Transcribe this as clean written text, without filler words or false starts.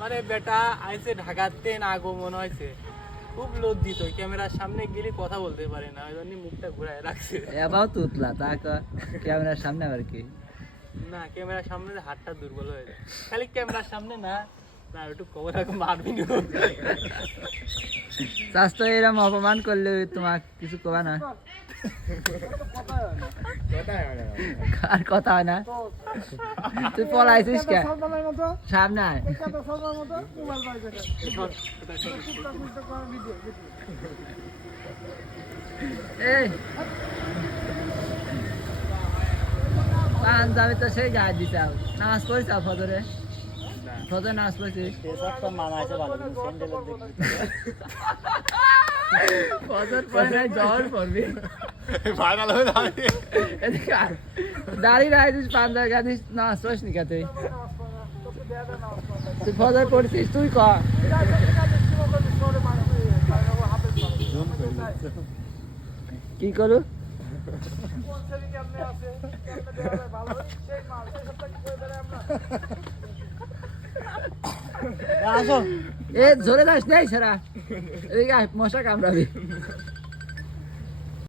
আমারে বেটা আইছে ঢাকাতে না আগমন হয়েছে, খুব লজ্জিত, ক্যামেরার সামনে গেলে কথা বলতে পারে না, ওই জন্য মুখটা ঘুরায় রাখছে। এবাও তুতলা তা ক্যামেরার সামনে আবার কি? না ক্যামেরার সামনে হাতটা দুর্বল হয়ে যায়, খালি ক্যামেরার সামনে না, না একটু কবর রাখো মারবি না। চাষ তো এরম অপমান করলে তোমাকে কিছু কবা না, আর কথা হয় না। তুই পলাইছিস কে? সামনে আয়। এই পাঞ্জাবি তো সেই গায়ে দিছাও, নামাজ পড়িস ফজরে? ফজরে নামাজ পড়িস? ফজর পরে নাই জহর পড়বি। এদিকে আয়। দাঁড়িয়ে রাখিস পাঞ্জাবি গাদিস, নামাজ পড়িস নি কে তুই? তুই ফজর পড়ছিস তুই ক? কি করু? এ ধরে যাস নাই সারা, এদিকে মশা কামড়াবি।